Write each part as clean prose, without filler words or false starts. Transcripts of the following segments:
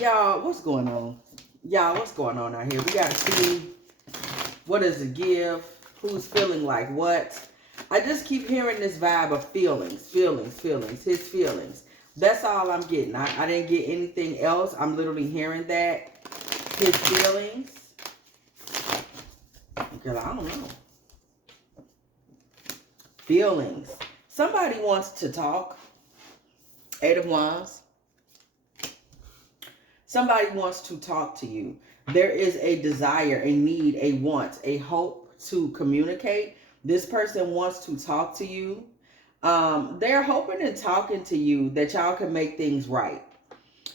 Y'all, what's going on? Y'all, what's going on out here? We got to see what does it give, who's feeling like what. I just keep hearing this vibe of feelings, his feelings. That's all I'm getting. I didn't get anything else. I'm literally hearing that. His feelings. Girl, I don't know. Feelings. Somebody wants to talk. Eight of Wands. Somebody wants to talk to you. There is a desire, a need, a want, a hope to communicate. This person wants to talk to you. They're hoping and talking to you that y'all can make things right,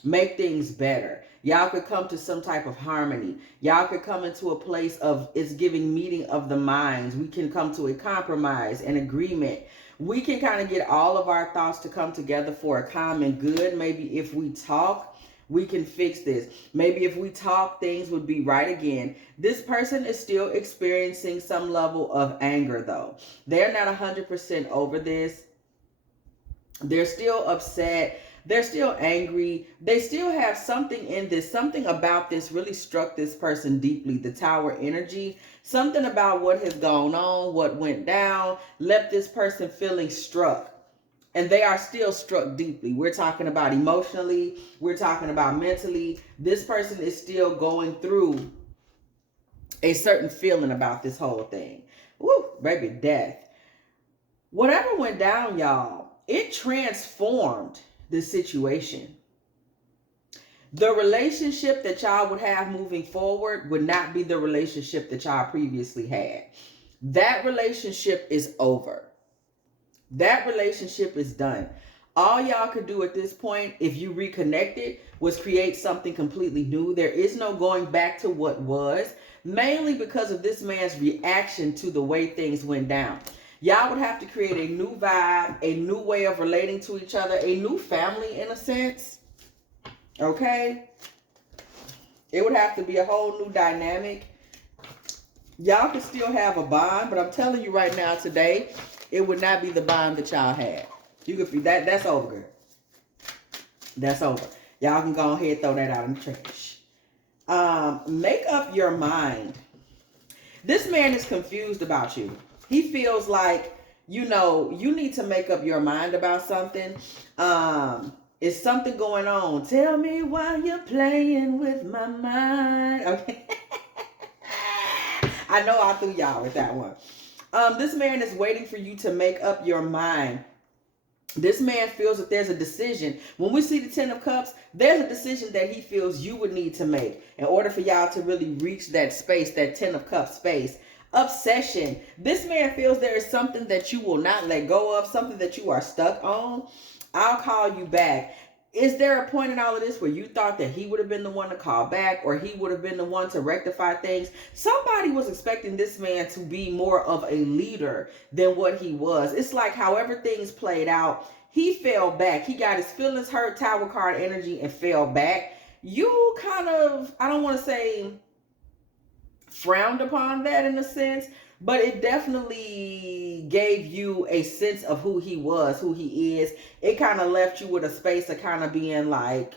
make things better. Y'all could come to some type of harmony. Y'all could come into a place of, it's giving meeting of the minds. We can come to a compromise, an agreement. We can kind of get all of our thoughts to come together for a common good. Maybe if we talk, we can fix this. Maybe if we talk, things would be right again. This person is still experiencing some level of anger, though. They're not 100% over this. They're still upset. They're still angry. They still have something in this. Something about this really struck this person deeply. The Tower energy. Something about what has gone on, what went down, left this person feeling struck. And they are still struck deeply. We're talking about emotionally. We're talking about mentally. This person is still going through a certain feeling about this whole thing. Woo, baby, death. Whatever went down, y'all, it transformed the situation. The relationship that y'all would have moving forward would not be the relationship that y'all previously had. That relationship is over. That relationship is done. All y'all could do at this point, if you reconnected, was create something completely new. There is no going back to what was, mainly because of this man's reaction to the way things went down. Y'all would have to create a new vibe, a new way of relating to each other, a new family in a sense. Okay? It would have to be a whole new dynamic. Y'all could still have a bond, but I'm telling you right now today, it would not be the bond that y'all had. You could be that's over, girl. That's over. Y'all can go ahead and throw that out in the trash. Make up your mind. This man is confused about you. He feels like, you need to make up your mind about something. Is something going on? Tell me why you're playing with my mind. Okay. I know I threw y'all with that one. This man is waiting for you to make up your mind. This man feels that there's a decision. When we see the Ten of Cups, there's a decision that he feels you would need to make in order for y'all to really reach that space, that Ten of Cups space. Obsession. This man feels there is something that you will not let go of, something that you are stuck on. I'll call you back. Is there a point in all of this where you thought that he would have been the one to call back, or he would have been the one to rectify things? Somebody was expecting this man to be more of a leader than what he was. It's like however things played out, he fell back. He got his feelings hurt, Tower card energy, and fell back. You kind of, I don't want to say frowned upon that in a sense, but it definitely gave you a sense of who he was, who he is. It kind of left you with a space of kind of being like,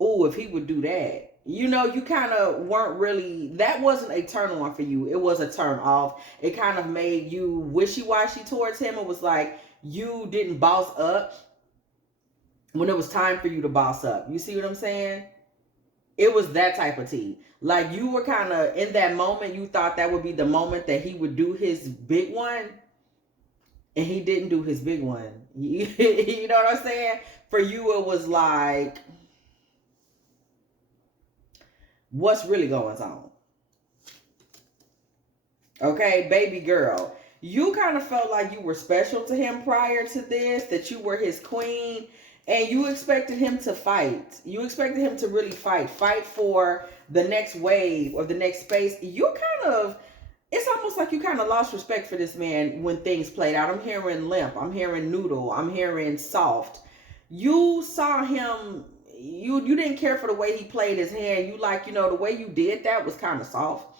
oh, if he would do that. You kind of weren't really, that wasn't a turn on for you. It was a turn off. It kind of made you wishy-washy towards him. It was like you didn't boss up when it was time for you to boss up. You see what I'm saying? It was that type of tea. Like you were kind of in that moment, you thought that would be the moment that he would do his big one. And he didn't do his big one. You know what I'm saying? For you, it was like, what's really going on? Okay, baby girl. You kind of felt like you were special to him prior to this, that you were his queen. And you expected him to fight. You expected him to really fight for the next wave or the next space. It's almost like you kind of lost respect for this man when things played out. I'm hearing limp. I'm hearing noodle. I'm hearing soft. You saw him, you didn't care for the way he played his hand. You the way you did that was kind of soft.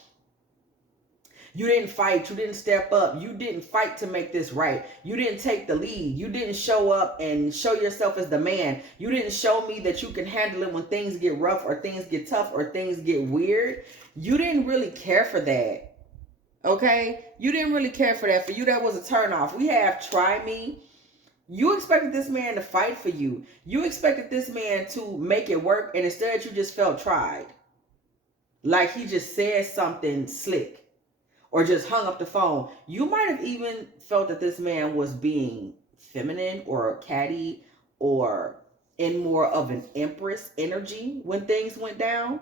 You didn't fight. You didn't step up. You didn't fight to make this right. You didn't take the lead. You didn't show up and show yourself as the man. You didn't show me that you can handle it when things get rough or things get tough or things get weird. You didn't really care for that. Okay? You didn't really care for that. For you, that was a turnoff. We have try me. You expected this man to fight for you. You expected this man to make it work, and instead you just felt tried. Like he just said something slick or just hung up the phone. You might have even felt that this man was being feminine or catty or in more of an empress energy when things went down.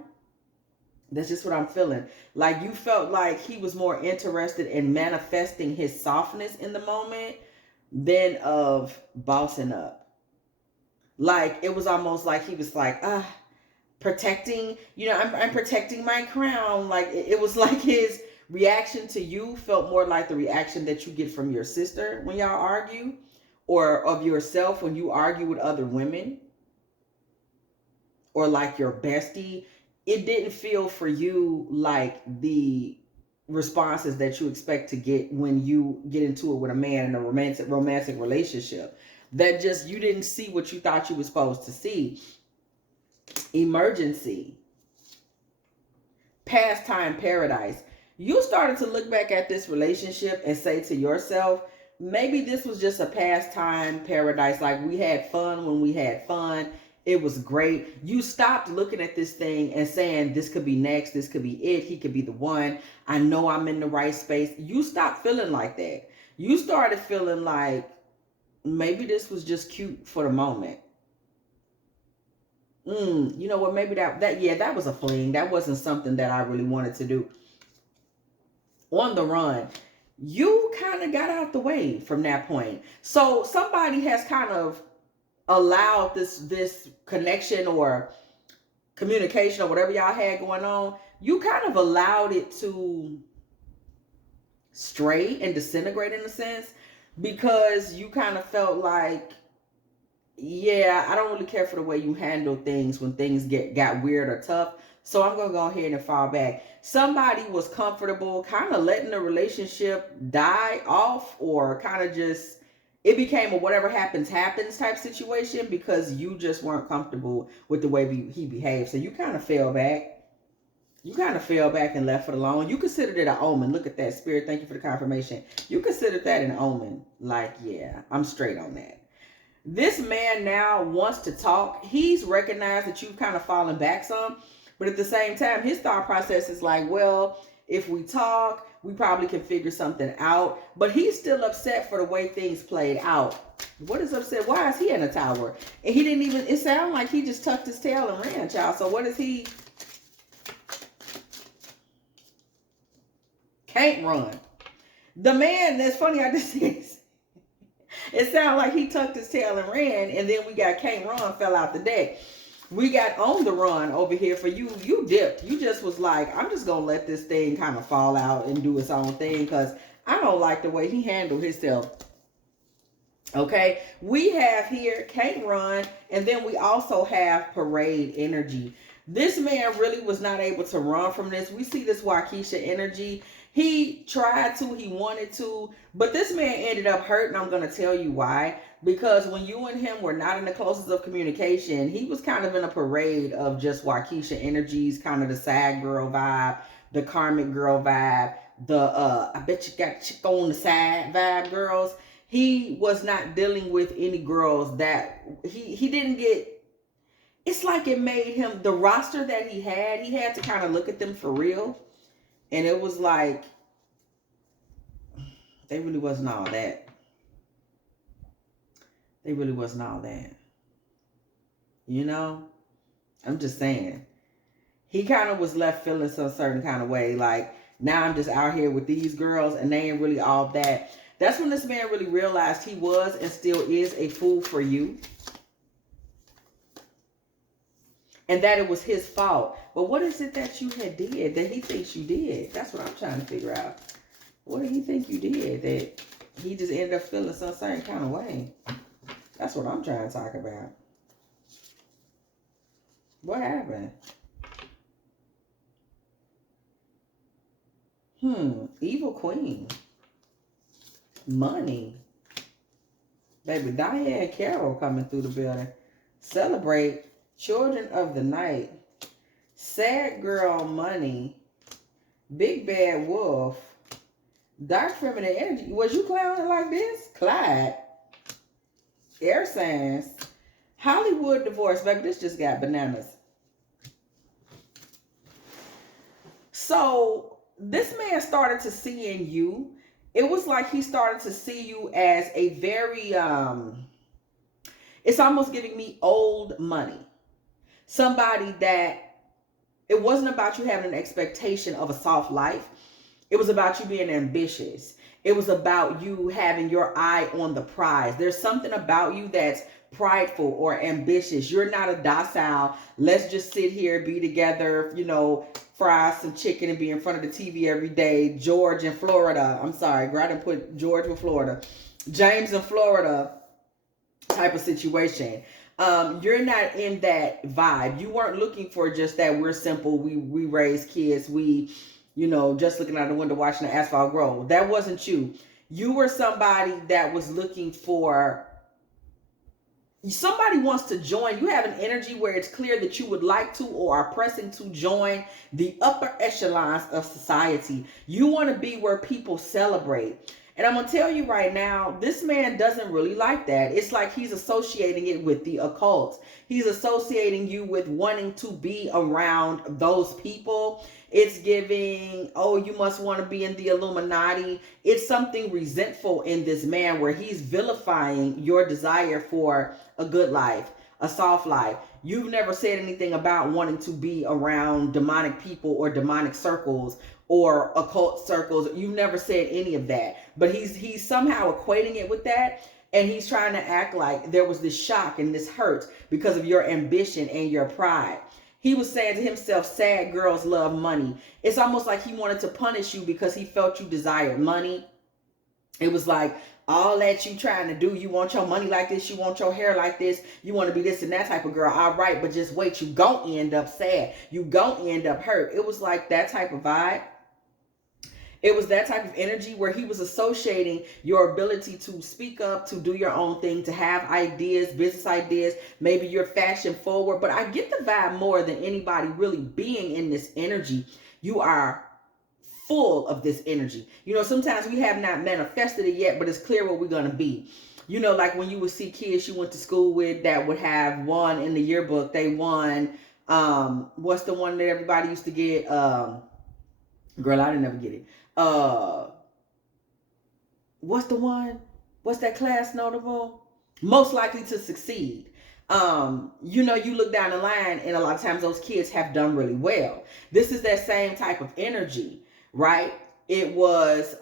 That's just what I'm feeling. Like you felt like he was more interested in manifesting his softness in the moment than of bossing up. Like it was almost like he was like, protecting, I'm protecting my crown. Like it was like his reaction to you felt more like the reaction that you get from your sister when y'all argue, or of yourself when you argue with other women, or like your bestie. It didn't feel for you like the responses that you expect to get when you get into it with a man in a romantic relationship. That just, you didn't see what you thought you were supposed to see. Emergency. Pastime paradise. You started to look back at this relationship and say to yourself, maybe this was just a pastime paradise. Like we had fun when we had fun. It was great. You stopped looking at this thing and saying, this could be next. This could be it. He could be the one. I know I'm in the right space. You stopped feeling like that. You started feeling like maybe this was just cute for the moment. You know what? Maybe that was a fling. That wasn't something that I really wanted to do. On the run, you kind of got out the way from that point. So somebody has kind of allowed this connection or communication or whatever y'all had going on. You kind of allowed it to stray and disintegrate in a sense, because you kind of felt like, yeah, I don't really care for the way you handle things when things got weird or tough. So I'm going to go ahead and fall back. Somebody was comfortable kind of letting the relationship die off, or kind of just, it became a whatever happens type situation because you just weren't comfortable with the way he behaved. So you kind of fell back. You kind of fell back and left it alone. You considered it an omen. Look at that, Spirit. Thank you for the confirmation. You considered that an omen. Like, yeah, I'm straight on that. This man now wants to talk. He's recognized that you've kind of fallen back some. But at the same time, his thought process is like, well, if we talk, we probably can figure something out. But he's still upset for the way things played out. What is upset? Why is he in a tower? And he didn't even, it sounded like he just tucked his tail and ran, child. So what is he? Can't run. The man, that's funny how this is. It sounded like he tucked his tail and ran, and then we got can't run, fell out the deck. We got on the run over here for you. You dipped. You just was like, I'm just going to let this thing kind of fall out and do its own thing because I don't like the way he handled himself. Okay. We have here can't run, and then we also have parade energy. This man really was not able to run from this. We see this Waukesha energy. He tried to, he wanted to, but this man ended up hurting. I'm going to tell you why. Because when you and him were not in the closest of communication, he was kind of in a parade of just Waukesha energies, kind of the sad girl vibe, the karmic girl vibe, the I bet you got chick on the side vibe girls. He was not dealing with any girls that he didn't get. It's like it made him, the roster that he had to kind of look at them for real. And it was like, they really wasn't all that. They really wasn't all that. You know? I'm just saying. He kind of was left feeling some certain kind of way. Like, now I'm just out here with these girls and they ain't really all that. That's when this man really realized he was and still is a fool for you. And that it was his fault. But what is it that you had did that he thinks you did? That's what I'm trying to figure out. What did he think you did that he just ended up feeling some certain kind of way? That's what I'm trying to talk about. What happened? Evil queen. Money. Baby, Diane Carroll coming through the building. Celebrate. Children of the night. Sad girl money. Big bad wolf. Dark feminine energy. Was you clowning like this? Clyde. Air signs. Hollywood divorce. Baby, this just got bananas. So this man started to see in you. It was like he started to see you as a very, it's almost giving me old money. Somebody that, it wasn't about you having an expectation of a soft life. It was about you being ambitious. It was about you having your eye on the prize. There's something about you that's prideful or ambitious. You're not a docile, let's just sit here, be together, you know, fry some chicken and be in front of the TV every day. George in Florida. I'm sorry, girl, I didn't put George in Florida. James in Florida type of situation. You're not in that vibe. You weren't looking for just that we're simple, we raise kids, we, you know, just looking out the window watching the asphalt grow. That wasn't you. You were somebody that was looking for, somebody wants to join. You have an energy where it's clear that you would like to or are pressing to join the upper echelons of society. You want to be where people celebrate. And I'm going to tell you right now, this man doesn't really like that. It's like he's associating it with the occult. He's associating you with wanting to be around those people. It's giving, oh, you must want to be in the Illuminati. It's something resentful in this man where he's vilifying your desire for a good life, a soft life. You've never said anything about wanting to be around demonic people or demonic circles or occult circles. You've never said any of that. But he's somehow equating it with that. And he's trying to act like there was this shock and this hurt because of your ambition and your pride. He was saying to himself, sad girls love money. It's almost like he wanted to punish you because he felt you desired money. It was like, all that you trying to do, you want your money like this, you want your hair like this, you want to be this and that type of girl. All right, but just wait, you gon' end up sad. You gon' end up hurt. It was like that type of vibe. It was that type of energy where he was associating your ability to speak up, to do your own thing, to have ideas, business ideas. Maybe you're fashion forward, but I get the vibe more than anybody really being in this energy. You are full of this energy. You know, sometimes we have not manifested it yet, but it's clear what we're going to be. You know, like when you would see kids you went to school with that would have won in the yearbook. They won, what's the one that everybody used to get? Girl, I didn't ever get it. What's the one? What's that class notable? Most likely to succeed. You know, you look down the line and a lot of times those kids have done really well. This is that same type of energy, right? It was,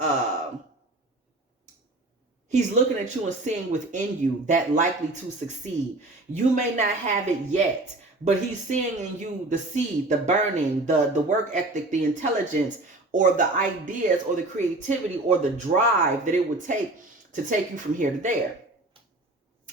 he's looking at you and seeing within you that likely to succeed. You may not have it yet, but he's seeing in you the seed, the burning, the work ethic, the intelligence, or the ideas, or the creativity, or the drive that it would take to take you from here to there.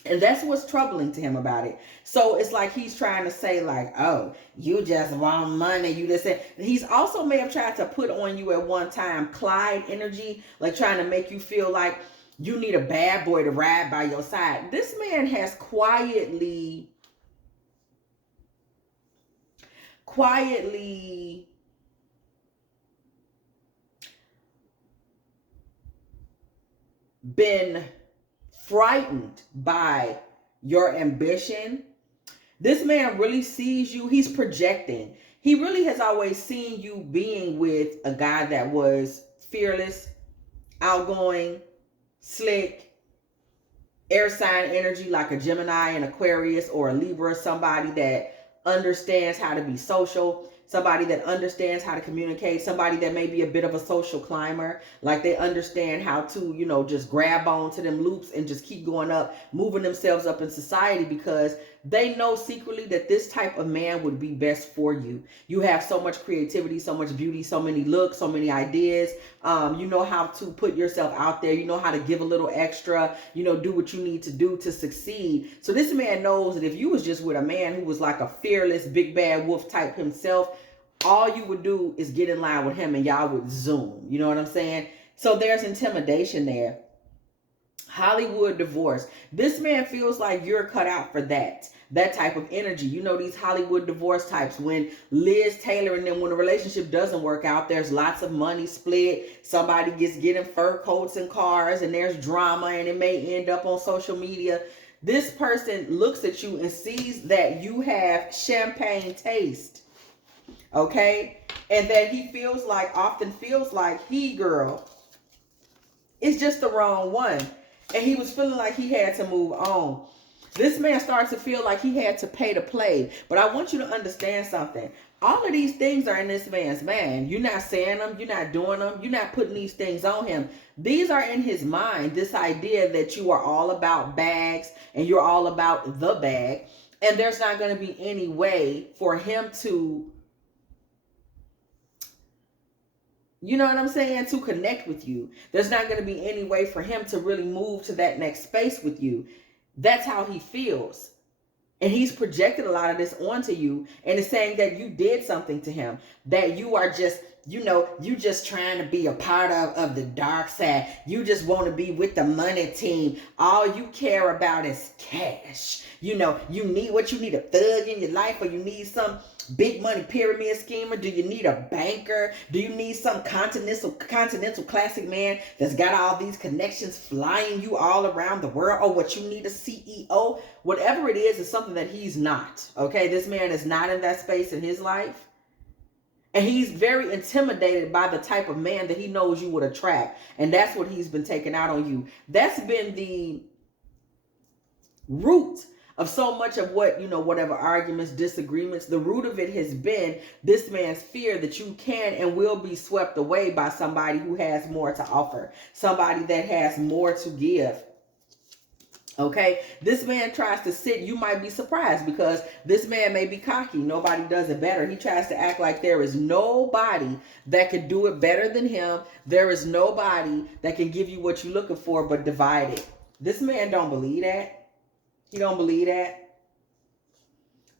And that's what's troubling to him about it. So it's like he's trying to say like, oh, you just want money. You just said. He's also may have tried to put on you at one time Clyde energy, like trying to make you feel like you need a bad boy to ride by your side. This man has quietly been frightened by your ambition. This man really sees you. He's projecting. He really has always seen you being with a guy that was fearless, outgoing, slick, air sign energy like a Gemini, an Aquarius, or a Libra. Somebody that understands how to be social. Somebody that understands how to communicate. Somebody that may be a bit of a social climber. Like they understand how to, you know, just grab on to them loops and just keep going up, moving themselves up in society because they know secretly that this type of man would be best for you. You have so much creativity, so much beauty, so many looks, so many ideas. You know how to put yourself out there. You know how to give a little extra, you know, do what you need to do to succeed. So this man knows that if you was just with a man who was like a fearless, big bad wolf type himself, all you would do is get in line with him and y'all would Zoom. You know what I'm saying? So there's intimidation there. Hollywood divorce. This man feels like you're cut out for that type of energy. You know, these Hollywood divorce types, when Liz Taylor and then when a relationship doesn't work out, there's lots of money split. Somebody gets getting fur coats and cars and there's drama and it may end up on social media. This person looks at you and sees that you have champagne taste. Okay? And that he often feels like girl, is just the wrong one. And he was feeling like he had to move on. This man started to feel like he had to pay to play. But I want you to understand something. All of these things are in this man's mind. You're not saying them. You're not doing them. You're not putting these things on him. These are in his mind. This idea that you are all about bags and you're all about the bag. And there's not going to be any way for him to, you know what I'm saying, to connect with you. There's not going to be any way for him to really move to that next space with you. That's how he feels. And he's projected a lot of this onto you and is saying that you did something to him, that you are just, you just trying to be a part of the dark side. You just want to be with the money team. All you care about is cash. You need a thug in your life, or you need some big money pyramid schemer? Do you need a banker? Do you need some continental classic man that's got all these connections flying you all around the world? Or what you need, a CEO? Whatever it is something that he's not. Okay, this man is not in that space in his life. And he's very intimidated by the type of man that he knows you would attract. And that's what he's been taking out on you. That's been the root of so much of what, whatever arguments, disagreements, the root of it has been this man's fear that you can and will be swept away by somebody who has more to offer, somebody that has more to give. Okay, this man tries to sit, you might be surprised because this man may be cocky. Nobody does it better. He tries to act like there is nobody that could do it better than him. There is nobody that can give you what you're looking for, but divide it. This man don't believe that. He don't believe that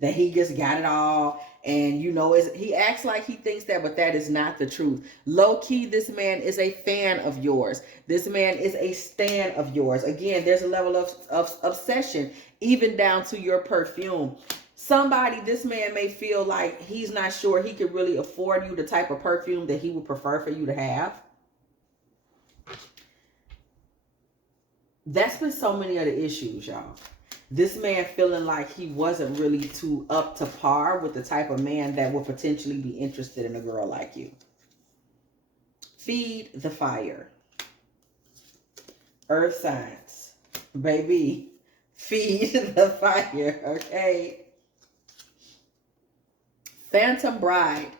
he just got it all. And, he acts like he thinks that, but that is not the truth. Low key, this man is a fan of yours. This man is a stan of yours. Again, there's a level of obsession, even down to your perfume. This man may feel like he's not sure he could really afford you the type of perfume that he would prefer for you to have. That's been so many of the issues, y'all. This man feeling like he wasn't really too up to par with the type of man that would potentially be interested in a girl like you. Feed the fire. Earth signs. Baby, feed the fire, okay? Phantom bride.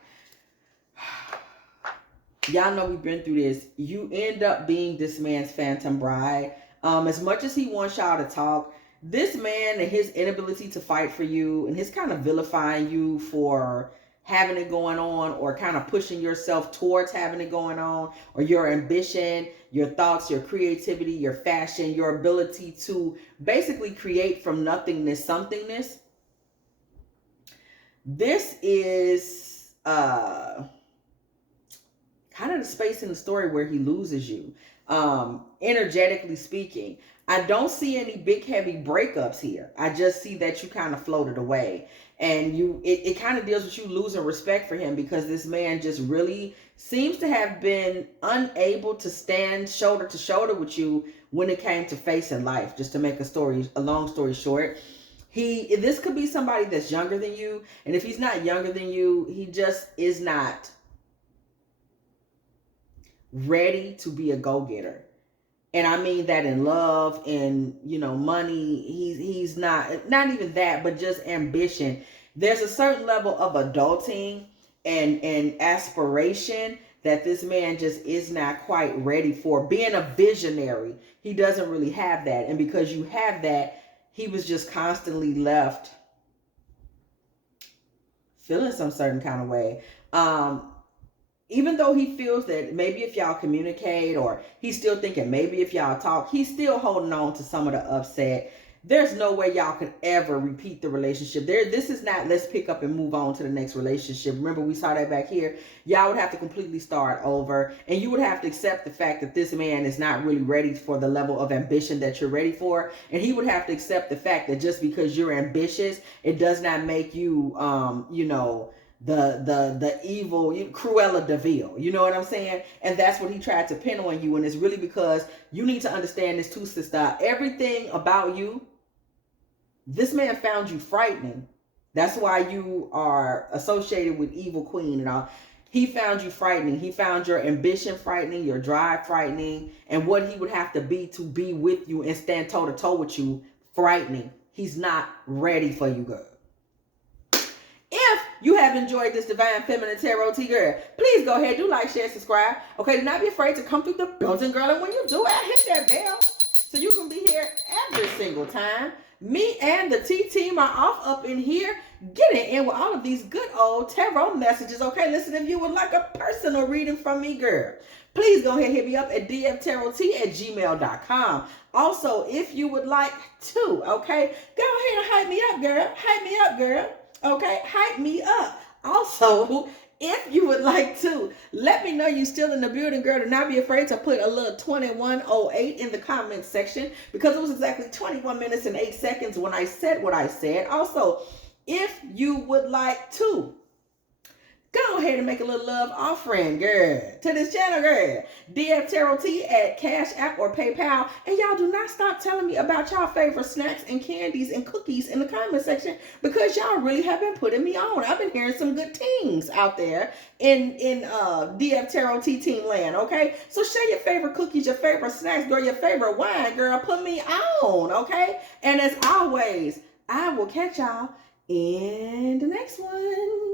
Y'all know we've been through this. You end up being this man's phantom bride. As much as he wants y'all to talk, this man and his inability to fight for you and his kind of vilifying you for having it going on, or kind of pushing yourself towards having it going on, or your ambition, your thoughts, your creativity, your fashion, your ability to basically create from nothingness somethingness. This is kind of the space in the story where he loses you, energetically speaking. I don't see any big heavy breakups here. I just see that you kind of floated away, and it kind of deals with you losing respect for him, because this man just really seems to have been unable to stand shoulder to shoulder with you when it came to facing life. Just to make a long story short, this could be somebody that's younger than you, and if he's not younger than you, he just is not ready to be a go-getter. And I mean that in love and, money. He's not even that, but just ambition. There's a certain level of adulting and aspiration that this man just is not quite ready for. Being a visionary, he doesn't really have that. And because you have that, he was just constantly left feeling some certain kind of way. Even though he feels that maybe if y'all communicate, or he's still thinking maybe if y'all talk, he's still holding on to some of the upset. there's no way y'all could ever repeat the relationship. This is not let's pick up and move on to the next relationship. Remember, we saw that back here. Y'all would have to completely start over, and you would have to accept the fact that this man is not really ready for the level of ambition that you're ready for, and he would have to accept the fact that just because you're ambitious, it does not make you, the evil Cruella de Vil. You know what I'm saying? And that's what he tried to pin on you, and it's really because you need to understand this too, sister. Everything about you, this man found you frightening. That's why you are associated with Evil Queen and all. He found you frightening. He found your ambition frightening, your drive frightening, and what he would have to be with you and stand toe to toe with you frightening. He's not ready for you, girl. If you have enjoyed this Divine Feminine Tarot Tea, girl, please go ahead, do like, share, subscribe. Okay, do not be afraid to come through the building, girl. And when you do it, hit that bell so you can be here every single time. Me and the T team are off up in here getting in with all of these good old tarot messages. Okay, listen, if you would like a personal reading from me, girl, please go ahead and hit me up at dftarottea@gmail.com. Also, if you would like to, okay, go ahead and hype me up, girl. Hype me up, girl. Okay, hype me up. Also, if you would like to, let me know you still in the building, girl. Do not be afraid to put a little 2108 in the comment section, because it was exactly 21 minutes and 8 seconds when I said what I said. Also, if you would like to, go ahead and make a little love offering, girl, to this channel, girl. dftarottea at Cash App or PayPal. And y'all do not stop telling me about y'all favorite snacks and candies and cookies in the comment section, because y'all really have been putting me on. I've been hearing some good things out there in DF Tarot Tea Team land, okay? So share your favorite cookies, your favorite snacks, girl, your favorite wine, girl. Put me on, okay? And as always, I will catch y'all in the next one.